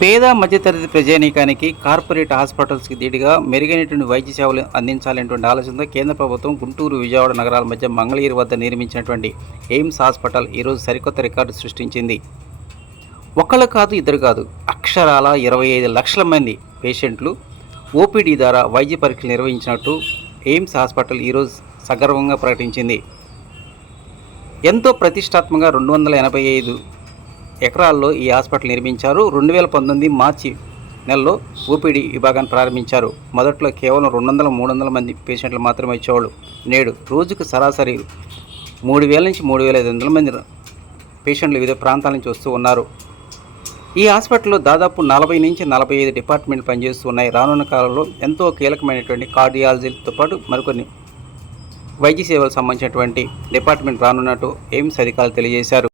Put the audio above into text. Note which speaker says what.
Speaker 1: పేద మధ్యతరగతి ప్రజానీకానికి కార్పొరేట్ హాస్పిటల్స్కి ధీటుగా మెరుగైనటువంటి వైద్య సేవలు అందించాలనేటువంటి ఆలోచనతో కేంద్ర ప్రభుత్వం గుంటూరు విజయవాడ నగరాల మధ్య మంగళగిరి వద్ద నిర్మించినటువంటి ఎయిమ్స్ హాస్పిటల్ ఈరోజు సరికొత్త రికార్డు సృష్టించింది. ఒకళ్ళు కాదు ఇద్దరు కాదు అక్షరాల ఇరవై ఐదు లక్షల మంది పేషెంట్లు ఓపీడీ ద్వారా వైద్య పరీక్షలు నిర్వహించినట్టు ఎయిమ్స్ హాస్పిటల్ ఈరోజు సగర్వంగా ప్రకటించింది. ఎంతో ప్రతిష్టాత్మకంగా రెండు వందల ఎనభై ఐదు ఎకరాల్లో ఈ హాస్పిటల్ నిర్మించారు. రెండు వేల పంతొమ్మిది మార్చి నెలలో ఓపీడీ విభాగాన్ని ప్రారంభించారు. మొదట్లో కేవలం రెండు వందల మూడు వందల మంది పేషెంట్లు మాత్రమే వచ్చేవాళ్ళు. నేడు రోజుకు సరాసరి మూడు వేల నుంచి మూడు వేల ఐదు వందల మంది పేషెంట్లు వివిధ ప్రాంతాల నుంచి వస్తూ ఉన్నారు. ఈ హాస్పిటల్లో దాదాపు నలభై నుంచి నలభై ఐదు డిపార్ట్మెంట్లు పనిచేస్తూ ఉన్నాయి రానున్న కాలంలో ఎంతో కీలకమైనటువంటి కార్డియాలజీతో పాటు మరికొన్ని వైద్య సేవలకు సంబంధించినటువంటి డిపార్ట్మెంట్ రానున్నట్టు ఎయిమ్స్ అధికారులు తెలియజేశారు.